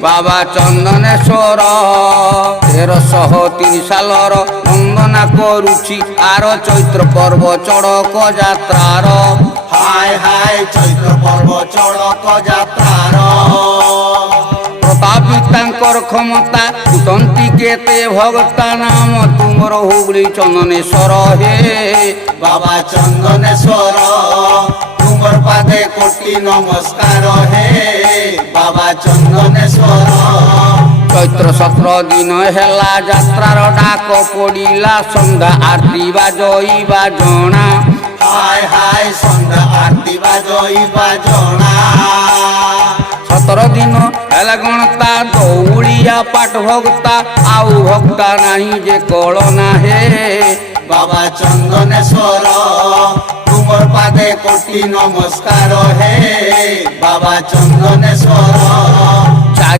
বাবা চন্দনেশ্বর 1303 সালর বন্দনা করুছি আর চৈত্র পর্ব চড়ক যাত্রার হায় হায় চৈত্র পর্ব চড়ক যাত্রার প্রতাপী তাঙ্কর ক্ষমতা কুটন্তি কেতে ভক্তা নাম তুমর হুগলি চন্দনেশ্বর হে বাবা চন্দনেশ্বর তুমর পাদে কোটি নমস্কার হে বাবা চন্দনেশ্বর চৈত্র 17 দিন হেলা যাত্রার ডাক পড়িলা সন্ধ্যা আরতি বাজইবা জনা হায় হায় সন্ধ্যা আরতি বাজইবা জনা 17 দিন হেলা গণতা দৌড়িয়া পাঠ ভক্তা আউ ভক্তা নাহি যে কলনা হে বাবা চন্দনেশ্বর তুমর পাদে কোটি নমস্কার হে বাবা চন্দনেশ্বর